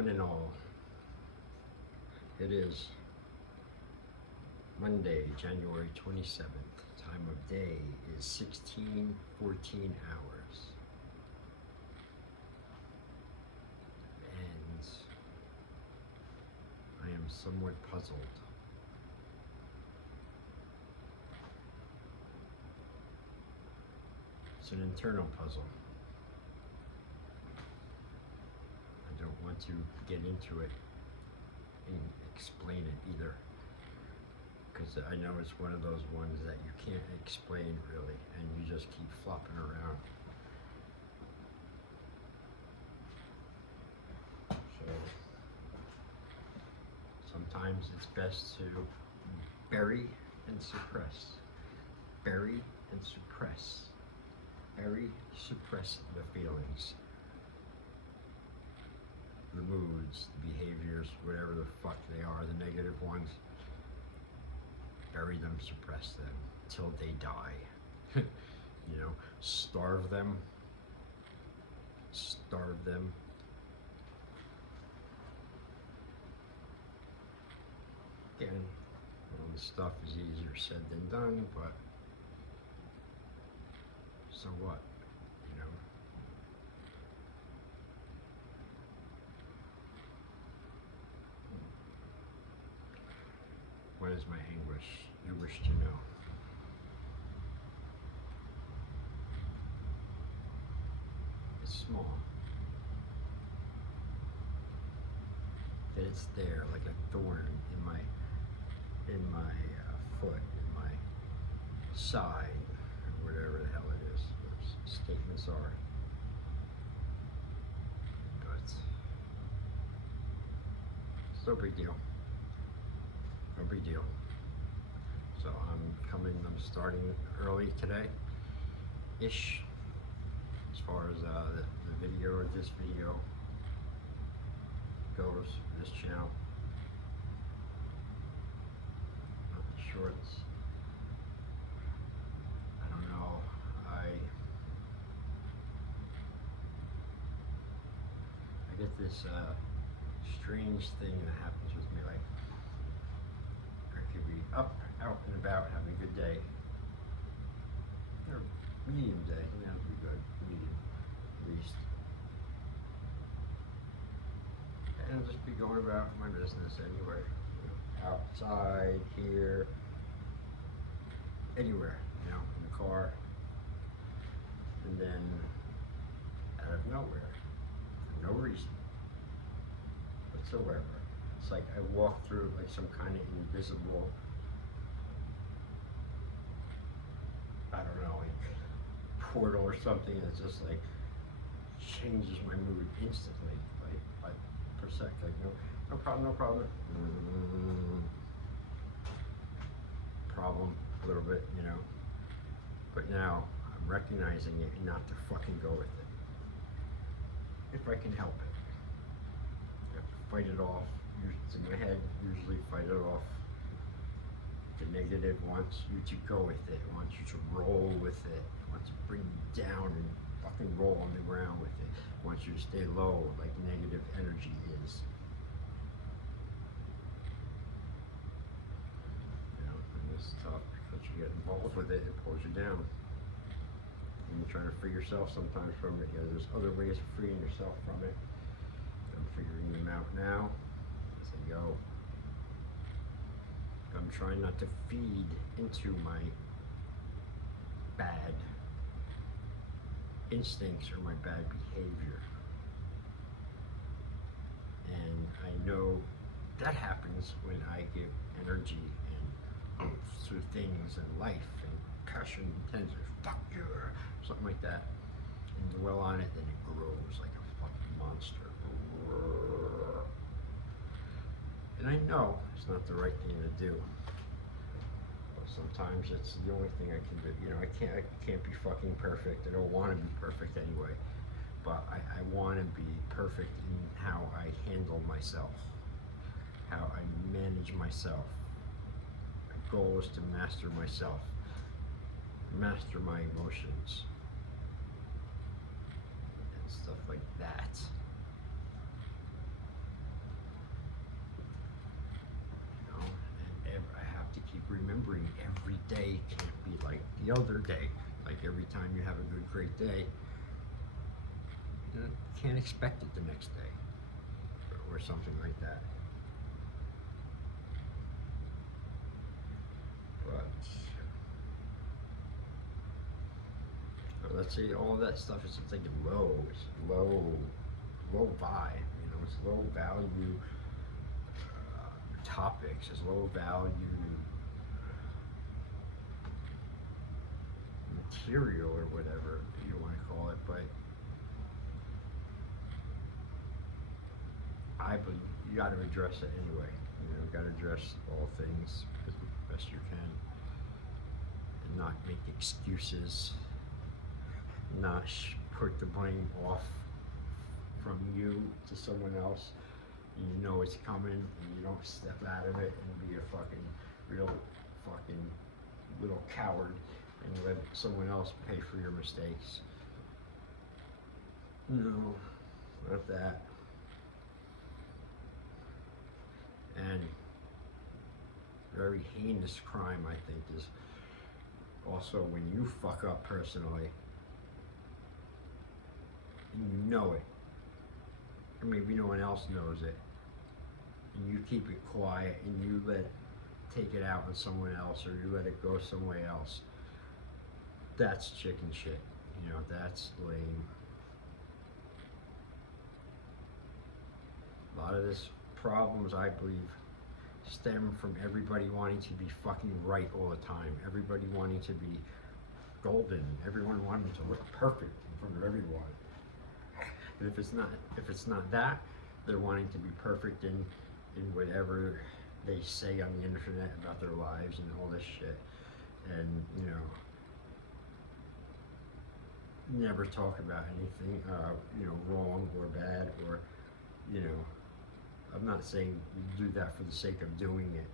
one and all. It is Monday, January 27th. Time of day is 16:14 hours. And I am somewhat puzzled. It's an internal puzzle. I don't want to get into it and explain it either, because I know it's one of those ones that you can't explain really, and you just keep flopping around. So sometimes it's best to bury and suppress. Bury and suppress. Bury, suppress the feelings, the moods, the behaviors, whatever the fuck they are, the negative ones. Bury them, suppress them till they die. You know, starve them. Starve them. Again, all this stuff is easier said than done, but so what, you know? What is my anguish? You wish to know. It's small. That it's there like a thorn in my foot, in my side, or whatever the hell it is those statements are. But it's no big deal. No big deal. So I'm starting early today, ish, as far as the video, or this video goes, this channel. Not the shorts. I don't know. I get this strange thing that happens with me, like I could be up, out and about, having a good day, or medium day, doesn't have to be good, medium, at least. And I'll just be going about my business anyway, you know, outside, here, anywhere, you know, in the car. And then, out of nowhere, for no reason whatsoever, it's like I walk through like some kind of invisible, I don't know, like portal or something that just like changes my mood instantly, like per sec, like no problem, no problem. Problem a little bit, you know. But now I'm recognizing it and not to fucking go with it. If I can help it. I have to fight it off. It's in my head, usually fight it off. The negative wants you to go with it, wants you to roll with it, wants to bring you down and fucking roll on the ground with it, wants you to stay low like negative energy is. You know, and it's tough because you get involved with it, it pulls you down. And you're trying to free yourself sometimes from it. Yeah, there's other ways of freeing yourself from it. I'm figuring them out now as I go. I'm trying not to feed into my bad instincts or my bad behavior. And I know that happens when I give energy and oomph to things in life and passion, intensity, fuck you, something like that, and dwell on it, then it grows like a fucking monster. And I know it's not the right thing to do. But sometimes it's the only thing I can do. You know, I can't be fucking perfect. I don't want to be perfect anyway. But I want to be perfect in how I handle myself, how I manage myself. My goal is to master myself, master my emotions, and stuff like that. any other day. Like every time you have a good, great day, you can't expect it the next day, or something like that. But let's say all of that stuff is like low. It's low vibe. You know, it's low value topics. It's low value material or whatever you want to call it. But I believe you got to address it anyway. You know, you got to address all things as best you can, and not make excuses. Not put the blame off from you to someone else. You know it's coming, and you don't step out of it and be a fucking real fucking little coward and let someone else pay for your mistakes. No, not that. And very heinous crime, I think, is also when you fuck up personally and you know it, or maybe no one else knows it, and you keep it quiet and you take it out on someone else, or you let it go somewhere else. That's chicken shit. You know, that's lame. A lot of this problems, I believe, stem from everybody wanting to be fucking right all the time. Everybody wanting to be golden. Everyone wanting to look perfect in front of everyone. And if it's not that, they're wanting to be perfect in whatever they say on the internet about their lives and all this shit. And, you know, never talk about anything, you know, wrong or bad, or, you know, I'm not saying you do that for the sake of doing it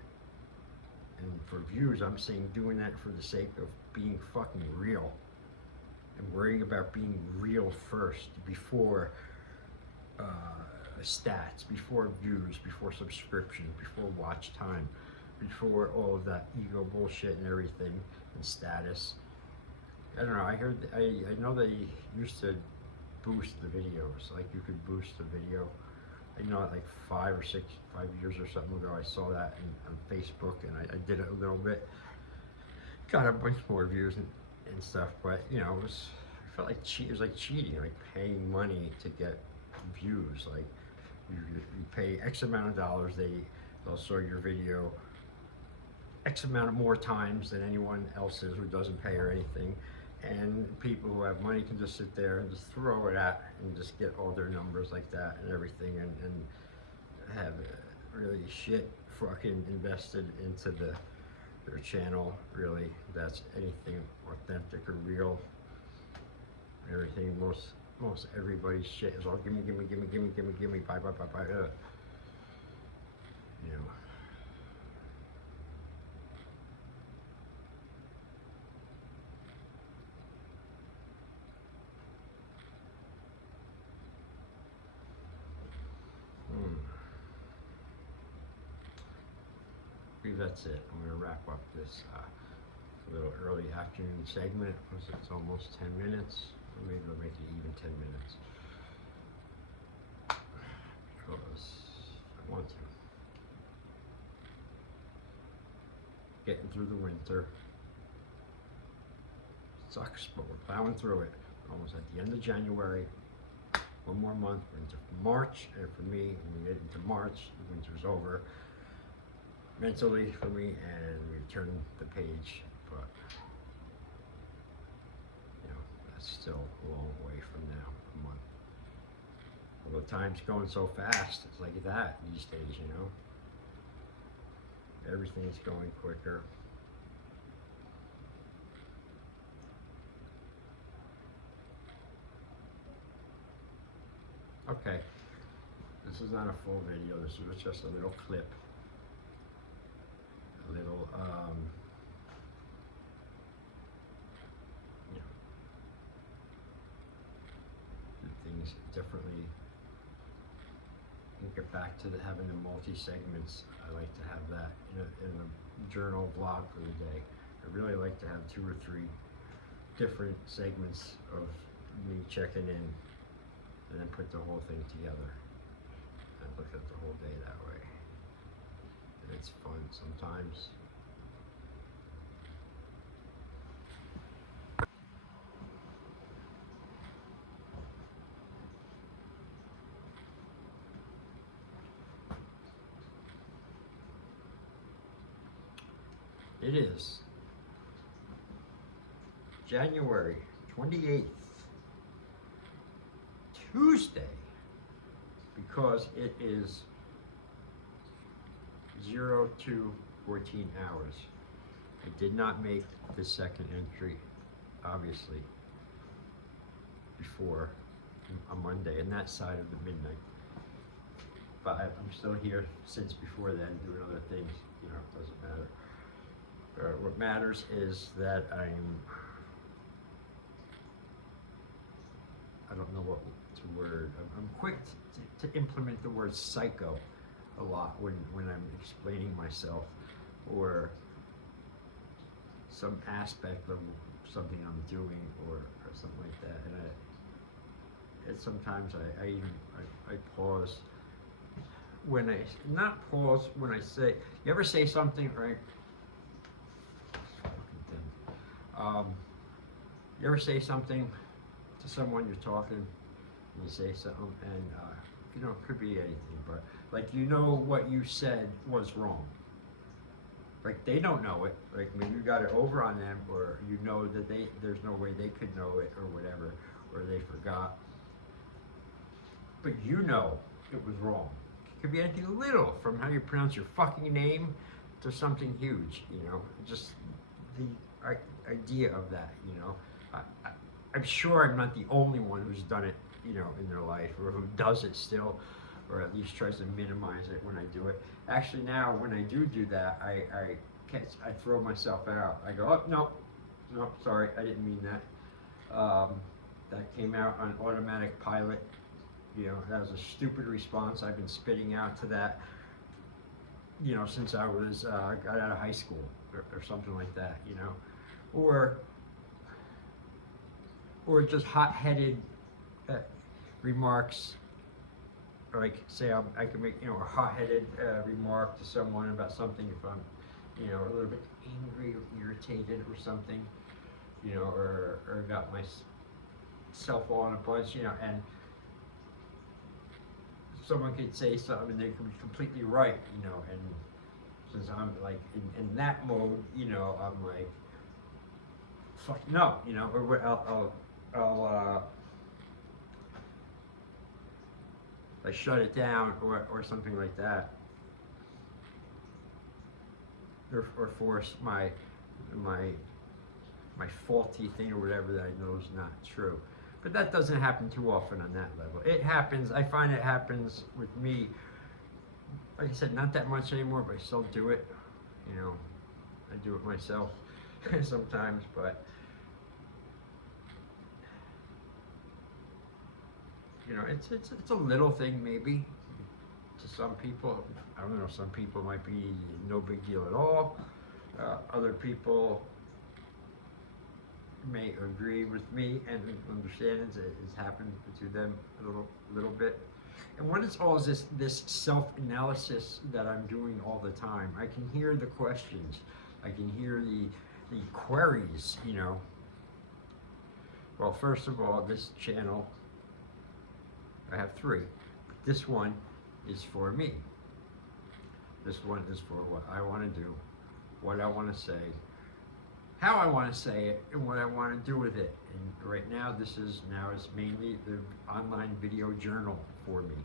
and for views. I'm saying doing that for the sake of being fucking real and worrying about being real first before stats, before views, before subscriptions, before watch time, before all of that ego bullshit and everything and status. I don't know, I know they used to boost the videos, like you could boost the video. I know like 5 years or something ago, I saw that on Facebook, and I did it a little bit. Got a bunch more views and stuff, but you know, I felt like it was like cheating, like paying money to get views. Like you pay X amount of dollars, they'll show your video X amount of more times than anyone else's who doesn't pay or anything. And people who have money can just sit there and just throw it at and just get all their numbers like that and everything, and have really shit fucking invested into their channel, really, that's anything authentic or real. Everything, most everybody's shit is all gimme, buy, you know. I think that's it. I'm going to wrap up this little early afternoon segment. It's almost 10 minutes. Or maybe I'll make it even 10 minutes. Because I want to. Getting through the winter. Sucks, but we're plowing through it. Almost at the end of January. One more month, we're into March, and for me, when we get into March, the winter's over. Mentally for me, and we turn the page, but you know, that's still a long way from now, a month. Although time's going so fast, it's like that these days, you know. Everything's going quicker. Okay, this is not a full video, this was just a little clip. A little, you know, do things differently. And get back to having the multi-segments. I like to have that in a journal vlog for the day. I really like to have 2 or 3 different segments of me checking in, and then put the whole thing together and look at the whole day that way. And it's fun sometimes. It is January 28th, Tuesday, because it is 0 to 14 hours. I did not make the second entry, obviously, before a Monday, and that side of the midnight. But I'm still here since before then, doing other things, you know, it doesn't matter. What matters is that I don't know what to word. I'm quick to implement the word psycho a lot when I'm explaining myself or some aspect of something I'm doing or something like that. And sometimes I pause when not pause when I say. You ever say something, right? You ever say something to someone you're talking, and you say something, and you know, it could be anything, but like, you know what you said was wrong. Like, they don't know it. Like, maybe you got it over on them, or you know that there's no way they could know it, or whatever, or they forgot. But you know it was wrong. It could be anything little, from how you pronounce your fucking name to something huge. You know, just the idea of that, you know. I'm sure I'm not the only one who's done it, you know, in their life, or who does it still, or at least tries to minimize it when I do it. Actually, now when I do that, I throw myself out. I go, oh, no, sorry, I didn't mean that. That came out on automatic pilot. You know, that was a stupid response I've been spitting out to that, you know, since I was got out of high school, or something like that, you know. Or just hot-headed remarks, like, say I can make, you know, a hot-headed remark to someone about something if I'm, you know, a little bit angry or irritated or something, you know, or got myself all in a bunch, you know, and someone could say something and they could be completely right, you know, and since I'm like in that mode, you know, I'm like, fuck no, you know, or I'll I shut it down or something like that, or force my faulty thing or whatever that I know is not true. But that doesn't happen too often on that level. It happens, I find it happens with me, like I said, not that much anymore, but I still do it. You know, I do it myself sometimes, but you know, it's a little thing maybe to some people. I don't know, some people might be no big deal at all. Other people may agree with me and understand it's happened to them a little bit. And what it's all is this self-analysis that I'm doing all the time. I can hear the questions. I can hear the queries, you know. Well, first of all, this channel, I have 3. This one is for me. This one is for what I want to do, what I want to say, how I want to say it, and what I want to do with it. And right now, this is mainly the online video journal for me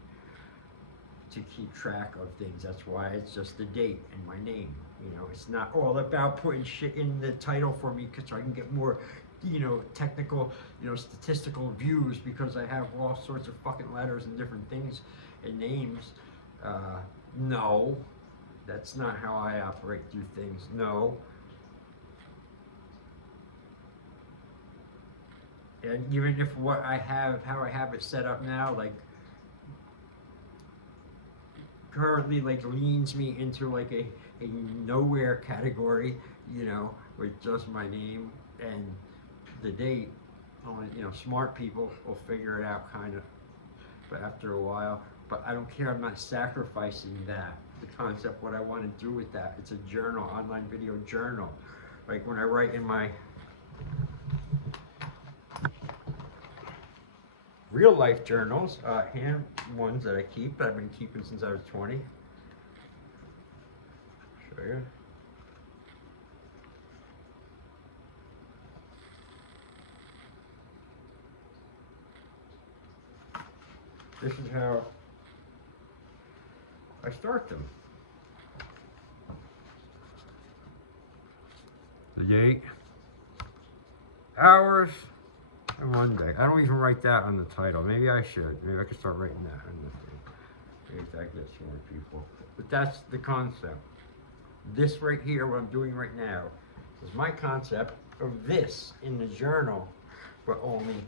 to keep track of things. That's why it's just the date and my name. You know, it's not all about putting shit in the title for me so I can get more, you know, technical, you know, statistical views because I have all sorts of fucking letters and different things and names. No, that's not how I operate through things. No. And even if what I have, how I have it set up now, like currently like leans me into like a nowhere category, you know, with just my name and the date, only, you know, smart people will figure it out kind of, but after a while. But I don't care, I'm not sacrificing that, the concept, what I want to do with that. It's a journal, online video journal. Like when I write in my real life journals, hand ones that I keep, that I've been keeping since I was 20. Show you. This is how I start them. The date, hours, and one day. I don't even write that on the title. Maybe I should. Maybe I could start writing that on the thing. Maybe that gets more people. But that's the concept. This right here, what I'm doing right now, is my concept of this in the journal, but only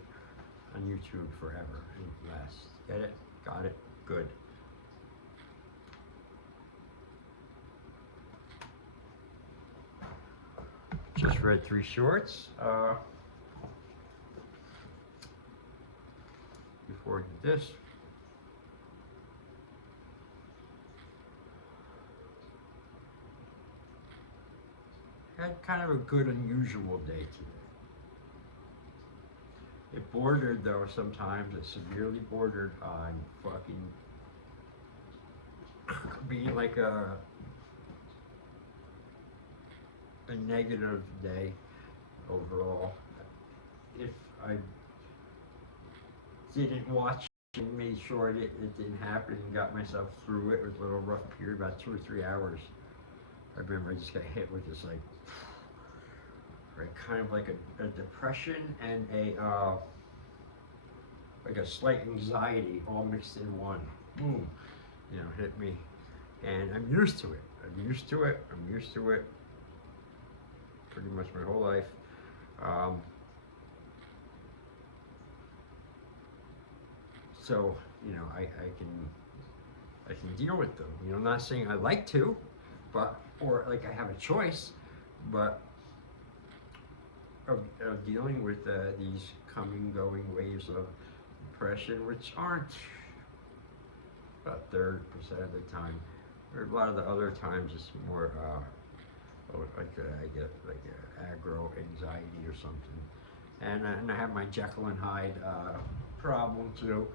on YouTube forever and less. Get it? Got it? Good. Just read 3 shorts. Before I did this. Had kind of a good, unusual day today. It bordered, though, sometimes, it severely bordered on fucking being like a negative day overall. If I didn't watch and made sure it didn't happen and got myself through it, it was a little rough period, about 2 or 3 hours. I remember I just got hit with this, like, right, kind of like a depression and like a slight anxiety all mixed in one. Boom, you know, hit me, and I'm used to it. I'm used to it. I'm used to it. Pretty much my whole life. So you know, I can deal with them. You know, I'm not saying I like to, but or like I have a choice, but of dealing with these coming, going waves of depression, which aren't about 30% of the time. Or a lot of the other times it's more like I get like aggro anxiety or something, and I have my Jekyll and Hyde problem too.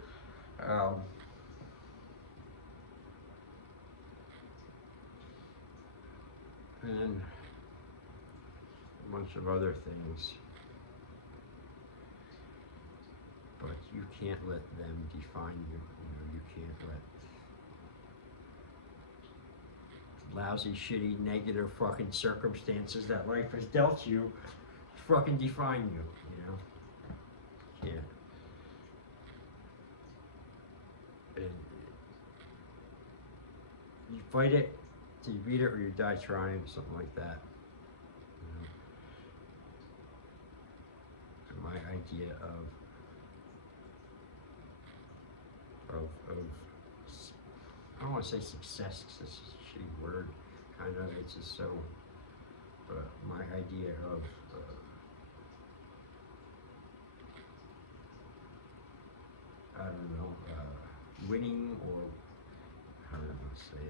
And a bunch of other things, but you can't let them define you. You know, you can't let lousy, shitty, negative fucking circumstances that life has dealt you fucking define you. You know, can't. And you fight it till you beat it, or you die trying, something like that. My idea of I don't want to say success because it's a shitty word, kind of, it's just so, but my idea of I don't know, winning, or how do I want to say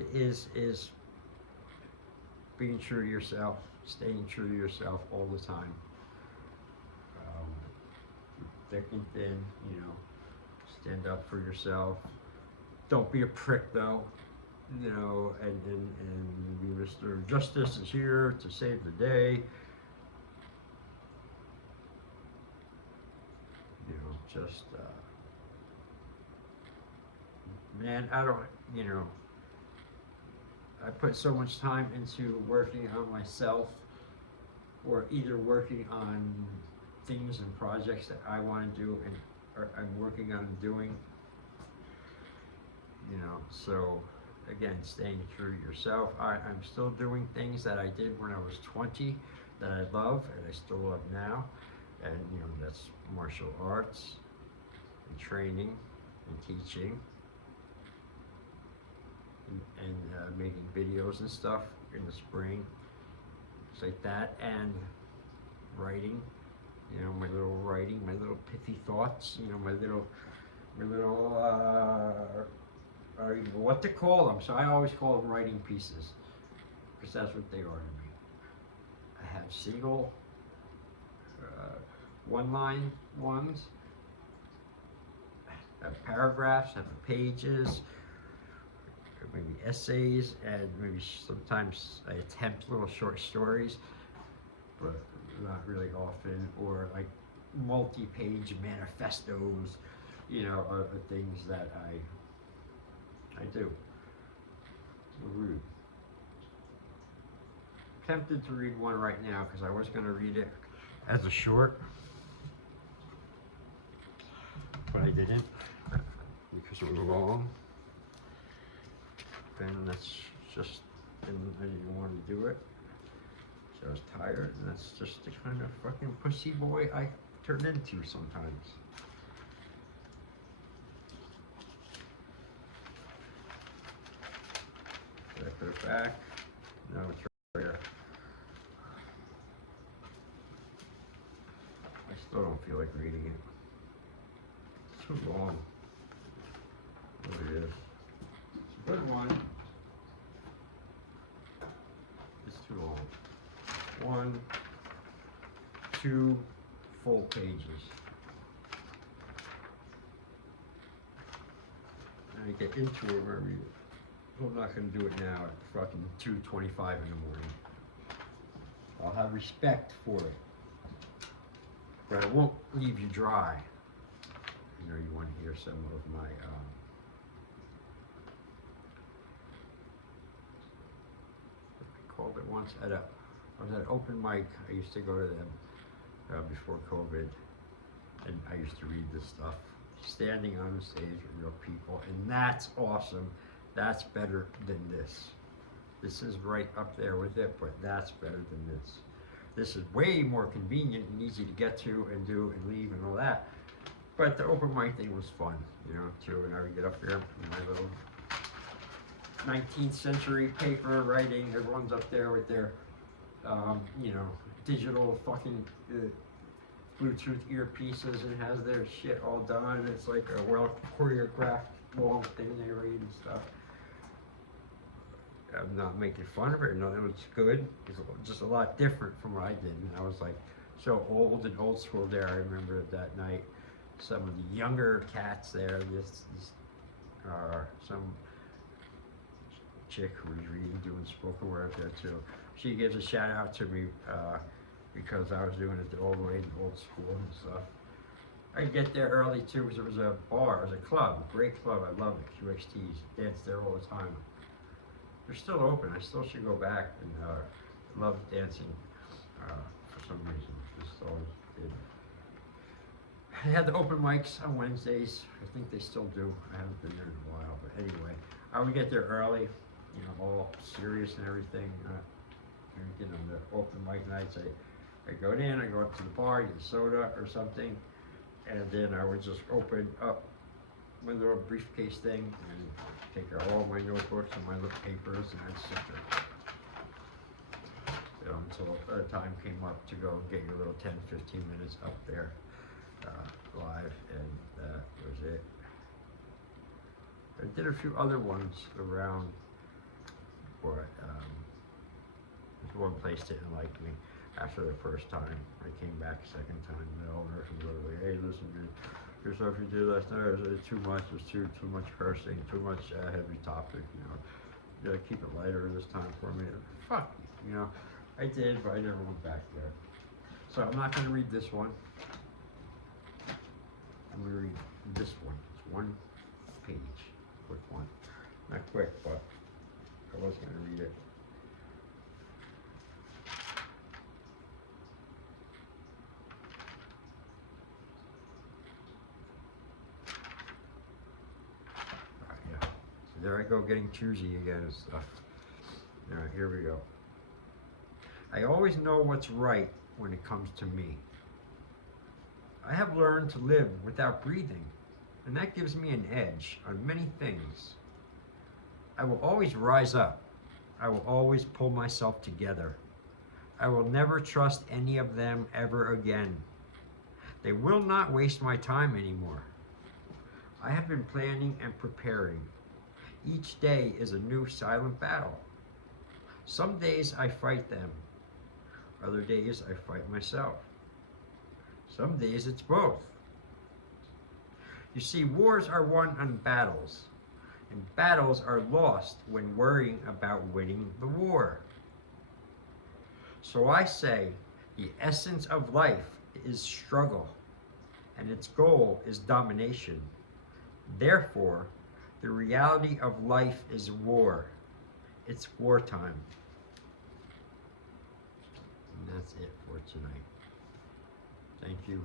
it, is being true to yourself, staying true to yourself all the time. Thick and thin, you know, stand up for yourself. Don't be a prick, though, you know, and be Mr. Justice is here to save the day. You know, just, man, I don't, you know, I put so much time into working on myself, or either working on things and projects that I want to do and or I'm working on doing, you know, so again, staying true to yourself. I'm still doing things that I did when I was 20 that I love and I still love now, and you know, that's martial arts and training and teaching and making videos and stuff in the spring, things like that, and writing, you know, my little writing, my little pithy thoughts, you know, my little, I don't even know what to call them. So I always call them writing pieces, because that's what they are to me. I have single, one-line ones. I have paragraphs, I have pages, maybe essays, and maybe sometimes I attempt little short stories, but not really often, or like multi-page manifestos, you know, are things that I do. Rude. Tempted to read one right now because I was going to read it as a short, but I didn't because it was long, and that's just, and I didn't want to do it, so I was tired, and that's just the kind of fucking pussy boy I turn into sometimes. Did I put it back? No, it's right there. I still don't feel like reading it. It's too long. It is. It's a good one. It's too long. 1, 2 full pages. And I get into it where I read it. I'm not going to do it now at fucking 2:25 in the morning. I'll have respect for it, but I won't leave you dry. You know, you want to hear some of my I called it once I was at an open mic. I used to go to them before COVID, and I used to read this stuff, standing on the stage with real people, and that's awesome. That's better than this. This is right up there with it, but that's better than this. This is way more convenient and easy to get to and do and leave and all that. But the open mic thing was fun, you know, too. And I would get up there in my little 19th century paper writing. Everyone's up there with their, you know, digital fucking Bluetooth earpieces and has their shit all done. It's like a well choreographed long thing they read and stuff. I'm not making fun of it. No, it was good. It's just a lot different from what I did. And I was like so old and old school there. I remember that night, some of the younger cats there. Some chick who was reading, doing spoken word there too. She gives a shout out to me because I was doing it all the way in old school and stuff. I get there early too because it was a bar, it was a club, a great club. I love it. QXT's, dance there all the time. They're still open. I still should go back and love dancing for some reason. Just always did. They had the open mics on Wednesdays. I think they still do. I haven't been there in a while, but anyway, I would get there early, you know, all serious and everything. You know, the open mic nights, I go in, I go up to the bar, get a soda or something, and then I would just open up my little briefcase thing and take out all my notebooks and my little papers and I'd sit there, you know, until the time came up to go get your little 10-15 minutes up there live, and that was it. I did a few other ones around, but this one place didn't like me after the first time. I came back a second time, and the owner was literally, hey, listen, dude, your stuff you did last night was too much. It was too much cursing, too much heavy topic. You know, you gotta keep it lighter this time for me. Fuck you, you know. I did, but I never went back there. So I'm not gonna read this one. I'm gonna read this one. It's one page, quick one. Not quick, but I was gonna read it. There I go getting choosy again and stuff. Alright, here we go. I always know what's right when it comes to me. I have learned to live without breathing, and that gives me an edge on many things. I will always rise up. I will always pull myself together. I will never trust any of them ever again. They will not waste my time anymore. I have been planning and preparing. Each day is a new silent battle. Some days I fight them. Other days I fight myself. Some days it's both. You see, wars are won on battles, and battles are lost when worrying about winning the war. So I say, the essence of life is struggle, and its goal is domination. Therefore, the reality of life is war. It's wartime. And that's it for tonight. Thank you.